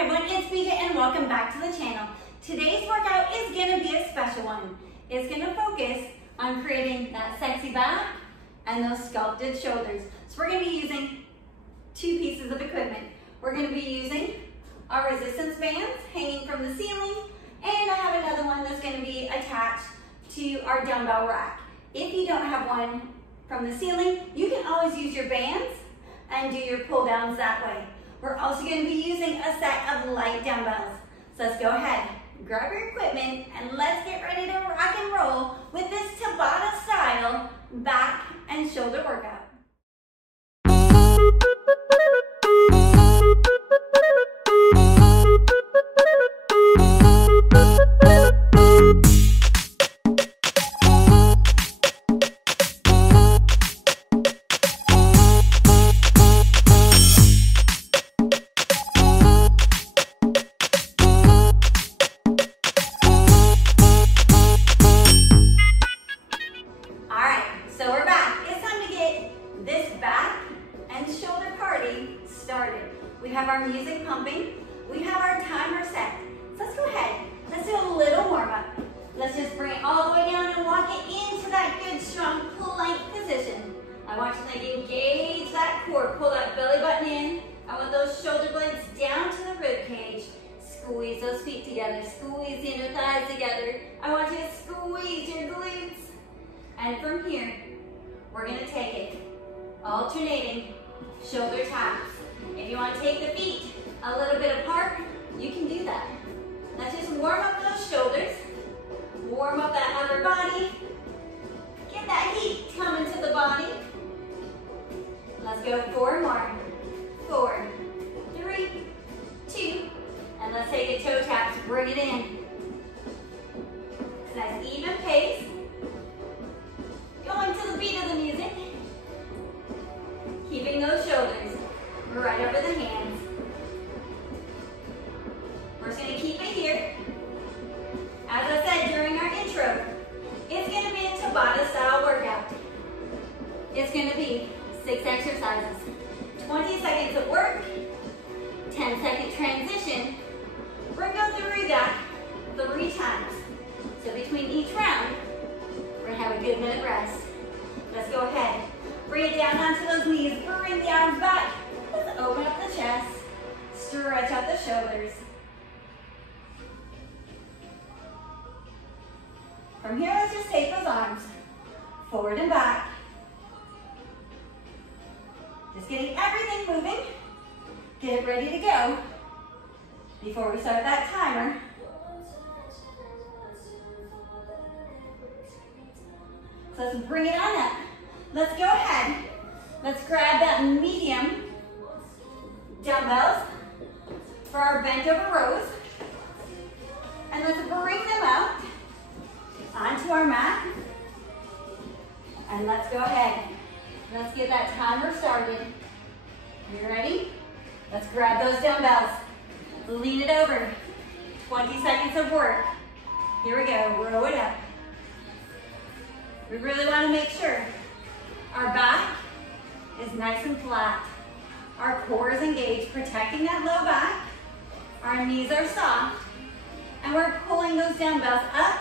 Hi everyone, it's BJ and welcome back to the channel. Today's workout is going to be a special one. It's going to focus on creating that sexy back and those sculpted shoulders. So we're going to be using two pieces of equipment. We're going to be using our resistance bands hanging from the ceiling, and I have another one that's going to be attached to our dumbbell rack. If you don't have one from the ceiling, you can always use your bands and do your pull downs that way. We're also going to be using a set of light dumbbells. So let's go ahead, grab your equipment, and let's get ready to rock and roll with this Tabata style back and shoulder workout. So we're back. It's time to get this back and shoulder party started. We have our music pumping. We have our timer set. So let's go ahead. Let's do a little warm up. Let's just bring it all the way down and walk it into that good strong plank position. I want you to engage that core. Pull that belly button in. I want those shoulder blades down to the rib cage. Squeeze those feet together. Squeeze the inner thighs together. I want you to squeeze your glutes. And from here, we're going to take it, alternating shoulder taps. If you want to take the feet a little bit apart, you can do that. Let's just warm up those shoulders, warm up that upper body, get that heat coming to the body. Let's go 4 more. 4, 3, 2, and let's take it toe taps, bring it in. It's a nice even pace. Going to the beat of the music. Keeping those shoulders right over the hands. We're just going to keep it here. As I said during our intro, it's going to be a Tabata style workout. It's going to be 6 exercises, 20 seconds of work, 10-second transition. We're going to go through that 3 times. So between each round, we're going to have a good minute rest. Let's go ahead. Bring it down onto those knees. Bring the arms back. Let's open up the chest. Stretch out the shoulders. From here, let's just take those arms forward and back. Just getting everything moving. Get it ready to go before we start that timer. So let's bring it on up. Let's go ahead. Let's grab that medium dumbbells for our bent over rows. And let's bring them out onto our mat. And let's go ahead. Let's get that timer started. You ready? Let's grab those dumbbells. Lean it over. 20 seconds of work. Here we go. Row it up. We really want to make sure our back is nice and flat. Our core is engaged, protecting that low back. Our knees are soft. And we're pulling those dumbbells up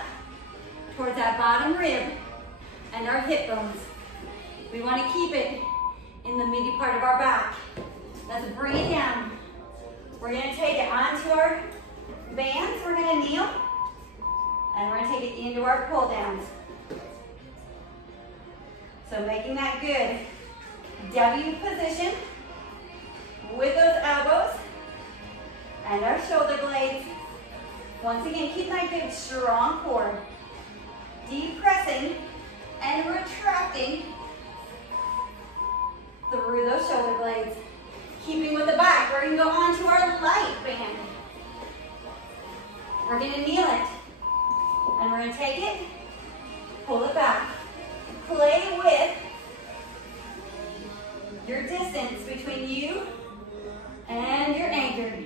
towards that bottom rib and our hip bones. We want to keep it in the meaty part of our back. Let's bring it down. We're going to take it onto our bands. We're going to kneel. And we're going to take it into our pull downs. So making that good W position with those elbows and our shoulder blades. Once again, keep that good strong core. Depressing and retracting through those shoulder blades. Keeping with the back, we're going to go onto our light band. We're going to kneel it. And we're going to take it, pull it back. Play with your distance between you and your anchor.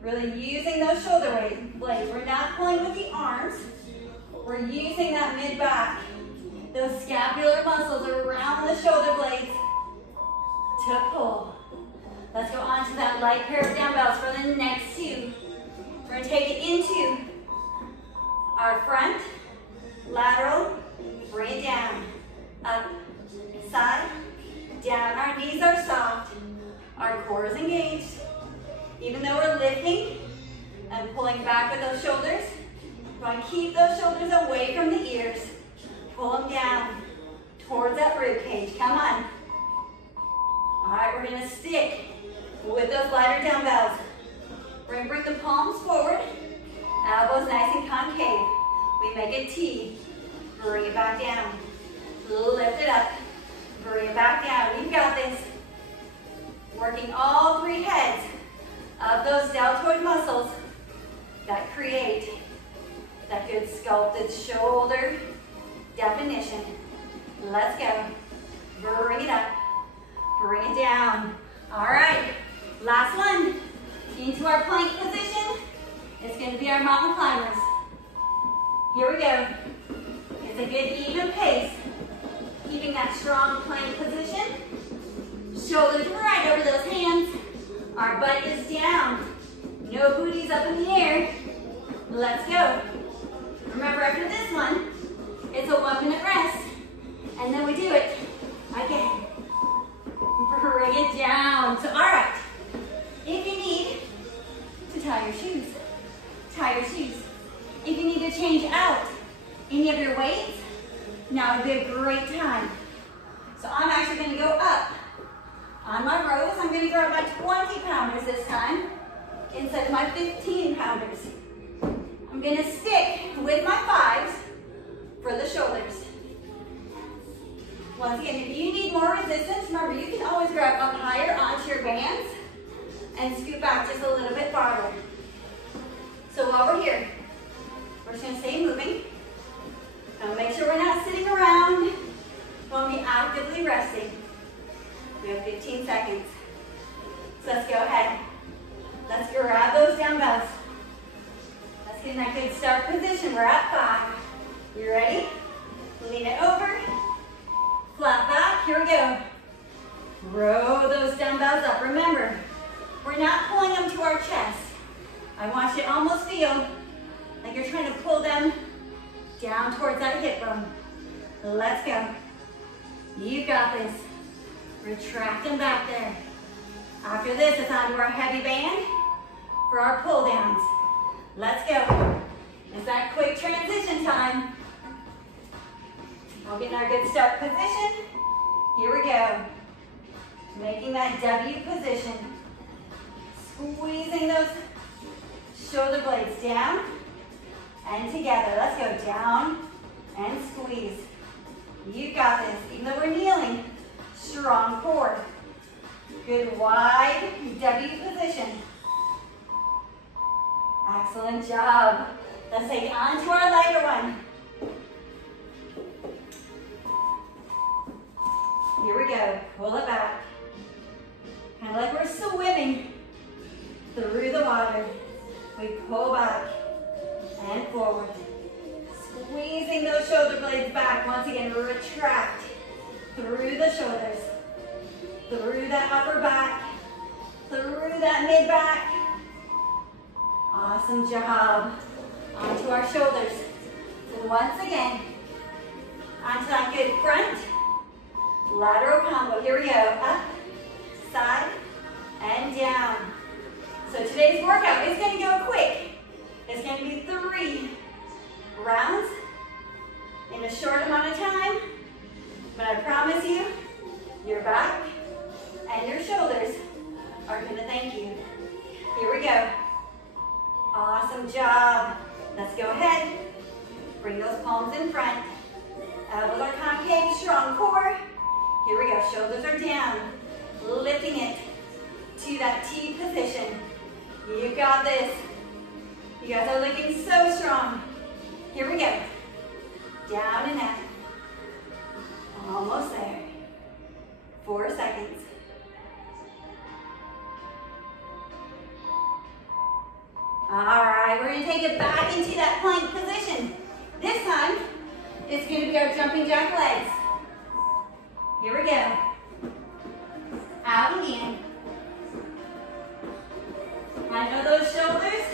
Really using those shoulder blades. We're not pulling with the arms. We're using that mid-back. Those scapular muscles around the shoulder blades to pull. Let's go on to that light pair of dumbbells for the next 2. Even though we're lifting and pulling back with those shoulders, we're going to keep those shoulders away from the ears. Pull them down towards that rib cage. Come on. All right, we're going to stick with those lighter dumbbells. We're going to bring the palms forward, elbows nice and concave. We make a T. Bring it back down. Lift it up. Bring it back down. You've got this. Working all three heads of those deltoid muscles that create that good sculpted shoulder definition. Let's go. Bring it up. Bring it down. All right. Last one. Into our plank position. It's going to be our mountain climbers. Here we go. It's a good even pace. Keeping that strong plank position. Shoulders right over those hands. Our butt is down. No booties up in the air. Let's go. Remember, after this one, it's a 1-minute rest. And then we do it again. Bring it down. So, all right. If you need to tie your shoes, tie your shoes. If you need to change out any of your weights, now would be a great time. So I'm actually going to go up on my rows. I'm going to grab my 20-pounders this time instead of my 15-pounders. I'm going to stick with my 5s for the shoulders. Once again, if you need more resistance, remember you can always grab up higher onto your bands and scoot back just a little bit farther. So while we're here, we're just going to stay moving. Now make sure we're not sitting around. We'll be actively resting. We have 15 seconds. So let's go ahead. Let's grab those dumbbells. Let's get in that good start position. We're at 5. You ready? Lean it over. Flat back. Here we go. Row those dumbbells up. Remember, we're not pulling them to our chest. I want you to almost feel like you're trying to pull them down towards that hip bone. Let's go. You got this. Retract them back there. After this, it's onto our heavy band for our pull downs. Let's go. It's that quick transition time. We'll get in our good start position. Here we go. Making that W position. Squeezing those shoulder blades down and together. Let's go down and squeeze. You got this. Even though we're kneeling, strong core. Good wide W position. Excellent job. Let's take on to our lighter one. Here we go. Pull it back. Kind of like we're swimming through the water. We pull back and forward. Squeezing those shoulder blades back. Once again, retract through the shoulders. Through that upper back. Through that mid back. Awesome job. Onto our shoulders. So once again, onto that good front. Lateral combo. Here we go. Up, side, and down. So today's workout is going to go quick. It's going to be 3 rounds in a short amount of time. But I promise you, your back and your shoulders are going to thank you. Here we go. Awesome job. Let's go ahead. Bring those palms in front. Elbows are concave, strong core. Here we go. Shoulders are down. Lifting it to that T position. You got this. You guys are looking so strong. Here we go. Down and up. Almost there. 4 seconds. All right, we're gonna take it back into that plank position. This time, it's gonna be our jumping jack legs. Here we go. Out and in. I know those shoulders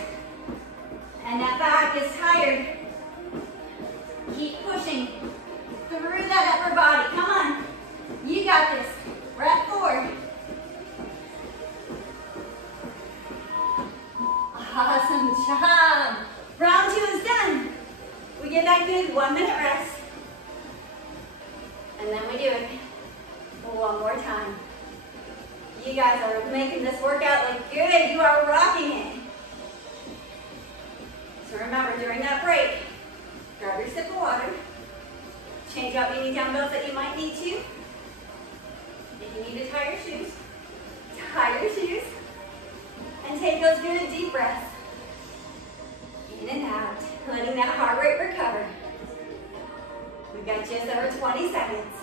and that back is tired. Keep pushing through that upper body. Come on. You got this. We're at 4. Awesome job. Round 2 is done. We get that good 1 minute rest. And then we do it one more time. You guys are making this workout look good. You are rocking it. So remember, during that break, grab your sip of water. Change out any dumbbells that you might need to. If you need to tie your shoes, tie your shoes. And take those good deep breaths. In and out, letting that heart rate recover. We've got just over 20 seconds.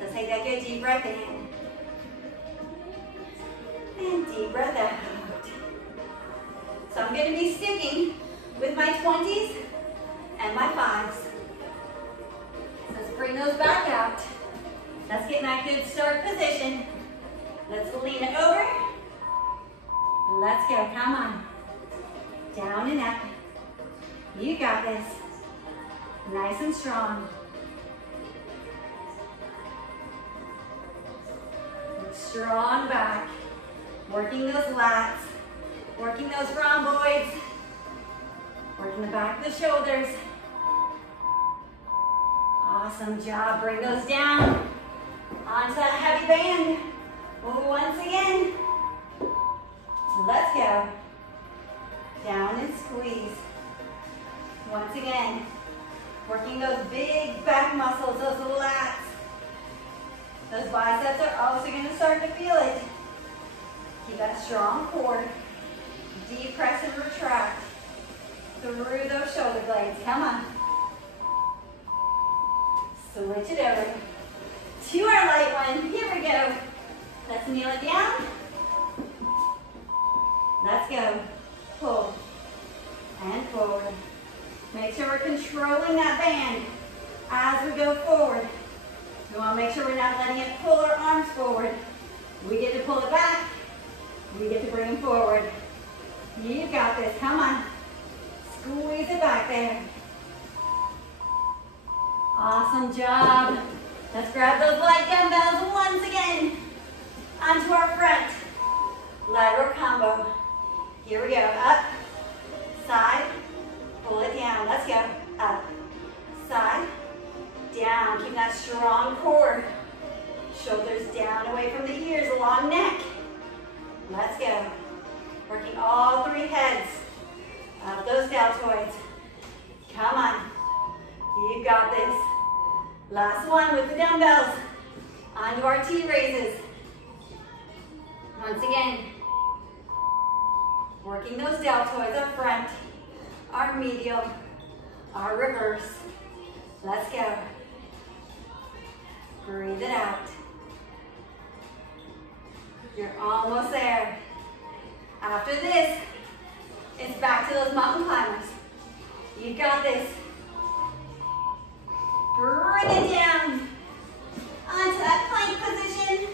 So take that good deep breath in. And deep breath out. So I'm going to be sticking with my 20s and my 5s. Let's bring those back out. Let's get in that good start position. Let's lean it over. Let's go, come on. Down and up. You got this. Nice and strong. Strong back. Working those lats. Working those rhomboids. Working the back of the shoulders. Awesome job. Bring those down onto that heavy band. Once again. Let's go. Down and squeeze. Once again. Working those big back muscles, those lats. Those biceps are also going to start to feel it. Keep that strong core. Deep press and retract through those shoulder blades. Come on. Switch it over to our light one. Here we go. Let's kneel it down. Let's go. Pull and forward. Make sure we're controlling that band as we go forward. We want to make sure we're not letting it pull our arms forward. We get to pull it back. We get to bring them forward. You got this. Come on. Squeeze it back there. Awesome job. Let's grab those light dumbbells once again onto our front lateral combo. Here we go. Up, side, pull it down. Let's go. Up, side, down. Keep that strong core. Shoulders down away from the ears, long neck. Let's go. Working all 3 heads of those deltoids. Come on. You got this. Last one with the dumbbells. Onto our T raises. Once again. Working those deltoids up front. Our medial. Our reverse. Let's go. Breathe it out. You're almost there. After this, it's back to those mountain climbers. You got this. Bring it down onto that plank position.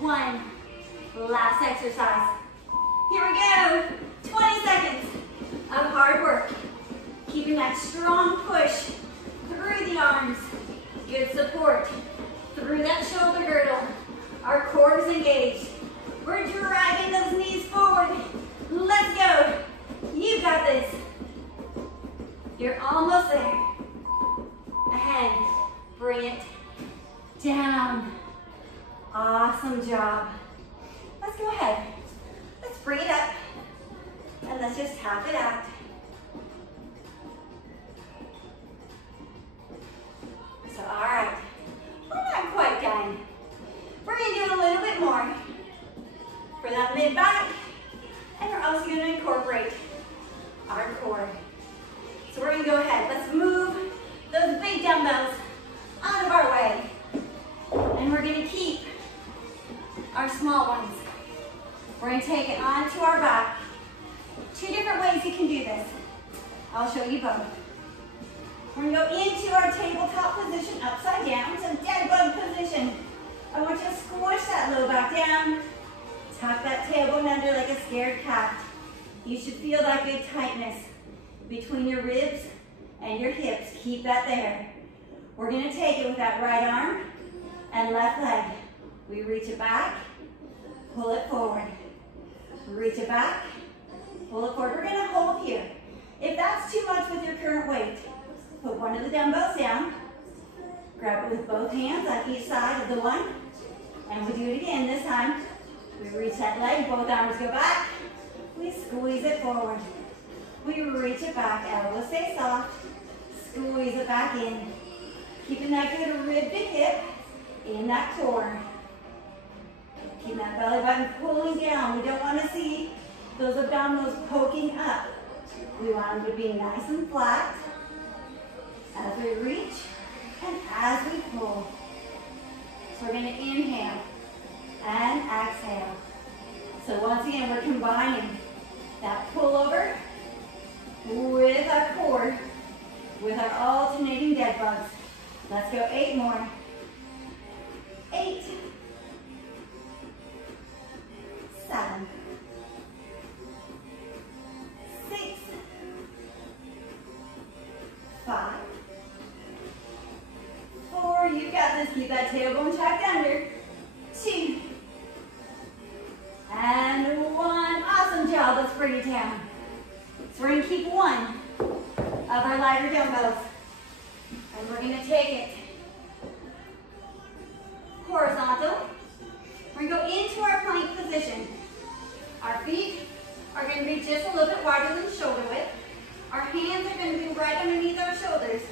1. Last exercise. Here we go. 20 seconds of hard work. Keeping that strong push through the arms. Good support through that shoulder girdle. Our core is engaged. We're dragging those knees forward. Let's go. You got this. You're almost there. Ahead. Bring it down. Awesome job. Let's go ahead. Let's bring it up. And let's just tap it out. So, all right. We're not quite done. We're going to do a little bit more for that mid-back. And we're also going to incorporate our core. So we're going to go ahead. Let's move those big dumbbells out of our way. And we're going to keep our small ones. We're going to take it onto our back. 2 different ways you can do this. I'll show you both. We're going to go into our tabletop position, upside down, so dead bug position. I want you to squish that low back down. Tuck that tailbone under like a scared cat. You should feel that good tightness between your ribs and your hips. Keep that there. We're going to take it with that right arm and left leg. We reach it back, pull it forward. Reach it back, Pull it forward. We're gonna hold here. If that's too much with your current weight, put one of the dumbbells down, grab it with both hands on each side of the one, and we do it again. This time, we reach that leg, both arms go back, we squeeze it forward. We reach it back, elbows stay soft, squeeze it back in. Keeping that good rib to hip in that core. Keep that belly button pulling down. We don't want to see those abdominals poking up. We want them to be nice and flat as we reach and as we pull. So we're going to inhale and exhale. So once again, we're combining that pullover with our core, with our alternating dead bugs. Let's go 8 more. 8, 7, 6, 5, 4, you got this. Keep that tailbone tucked under. 2, and 1. Awesome job. Let's bring it down. So we're going to keep one of our lighter dumbbells, and we're going to take it horizontal. We're going to go into our plank position. Our feet are going to be just a little bit wider than shoulder width. Our hands are going to be right underneath our shoulders,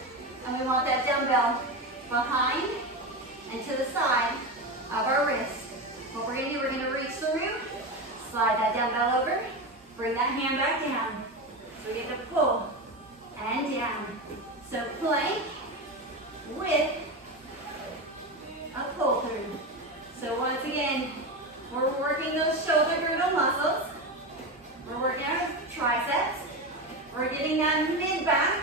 and we want that dumbbell behind and to the side of our wrist. What we're going to do, we're going to reach through, slide that dumbbell over, bring that hand back down. So we get to pull and down. So plank with a pull through. So once again, we're working those shoulder girdle muscles. We're working our triceps. We're getting that mid back.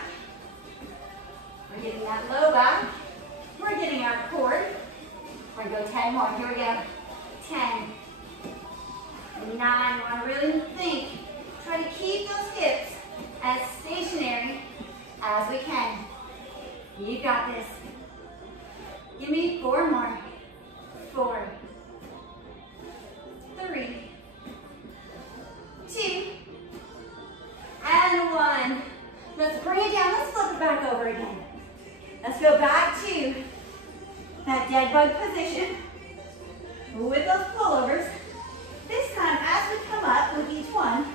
We're getting that low back. We're getting our core. We're going to go 10 more. Here we go. 10, 9. We want to really think. Try to keep those hips as stationary as we can. You got this. Give me 4 more. 4, 3, 2, and 1. Let's bring it down. Let's flip it back over again. Let's go back to that dead bug position with those pullovers. This time, as we come up with each one,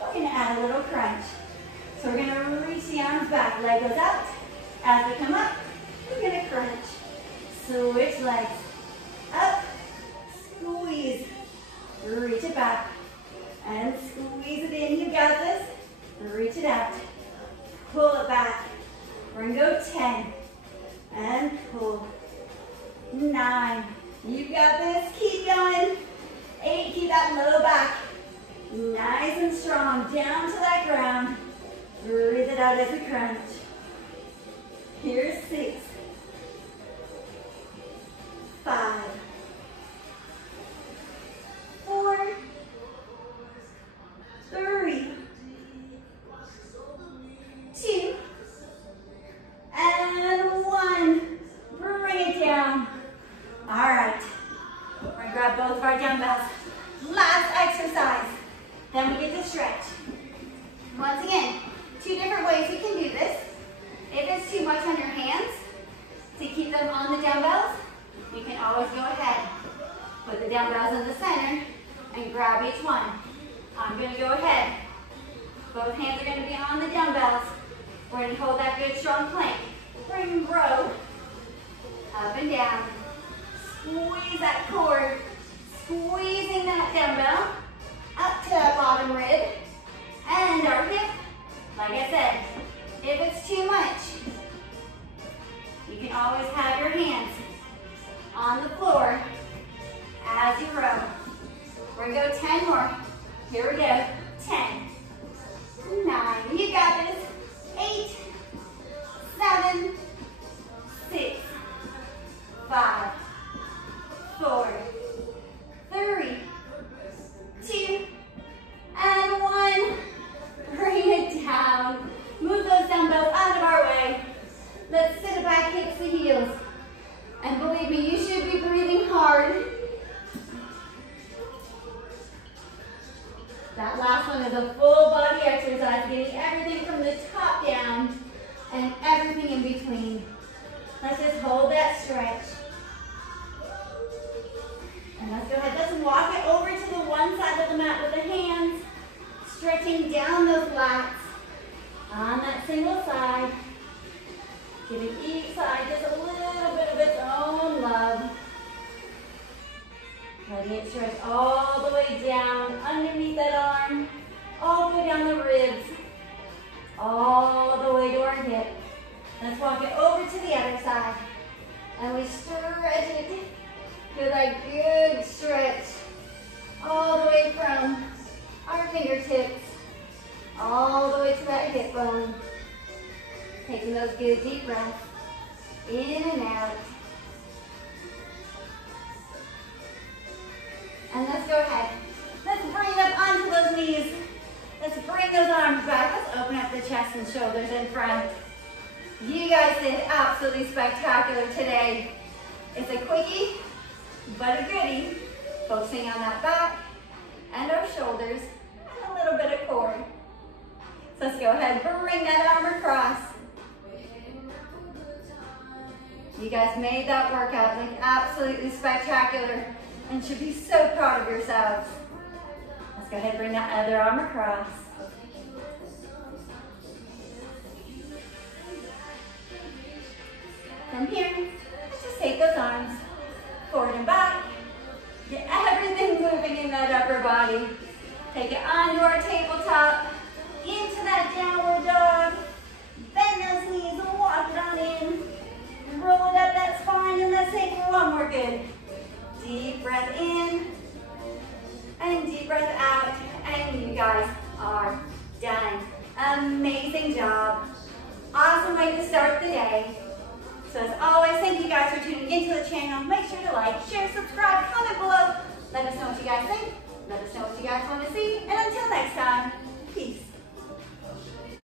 we're going to add a little crunch. So we're going to reach the arms back, leg goes out. As we come up, we're going to crunch. Switch legs. Up, squeeze, reach it back, and squeeze it in. You got this. Reach it out. Pull it back. We're going to go 10, and pull. 9, you got this. Keep going. 8, keep that low back. Nice and strong, down to that ground. Breathe it out as we crunch. Here's 6, 5, 4, 3, 2, and 1. Bring it down. All right. We're going to grab both of our dumbbells. Last exercise. Then we get to stretch. Once again, 2 different ways you can do this. If it's too much on your hands to keep them on the dumbbells, you can always go ahead, put the dumbbells in the center, and grab each one. I'm going to go ahead. Both hands are going to be on the dumbbells. We're going to hold that good strong plank. Bring row up and down. Squeeze that core. Squeezing that dumbbell up to that bottom rib and our hip. Like I said, if it's too much, you can always have your hands on the floor as you row. We're going to go 10 more. Here we go. 10, 9, you got this. 8, 7, 6, 5, 4, 3, 2, and 1. is a full body exercise, getting everything from the top down and everything in between. Let's just hold that stretch. And let's go ahead, let's walk it over to the one side of the mat with the hands, stretching down those lats on that single side. Giving each side just a little bit of its own love. Letting it stretch all the way down underneath that arm, all the way down the ribs, all the way to our hip. Let's walk it over to the other side. And we stretch it. Feel that good stretch all the way from our fingertips, all the way to that hip bone. Taking those good deep breaths in and out. And let's go ahead. Let's bring it up onto those knees. Let's bring those arms back. Let's open up the chest and shoulders in front. You guys did absolutely spectacular today. It's a quickie, but a goodie. Focusing on that back and our shoulders and a little bit of core. So let's go ahead, bring that arm across. You guys made that workout look absolutely spectacular and should be so proud of yourselves. Let's go ahead and bring that other arm across. From here, let's just take those arms forward and back. Get everything moving in that upper body. Take it onto our tabletop, into that downward dog. Bend those knees and walk it on in. Roll it up that spine and let's take one more good. Deep breath in and deep breath out. And you guys are done. Amazing job. Awesome way to start the day. So as always, thank you guys for tuning into the channel. Make sure to like, share, subscribe, comment below. Let us know what you guys think. Let us know what you guys want to see. And until next time,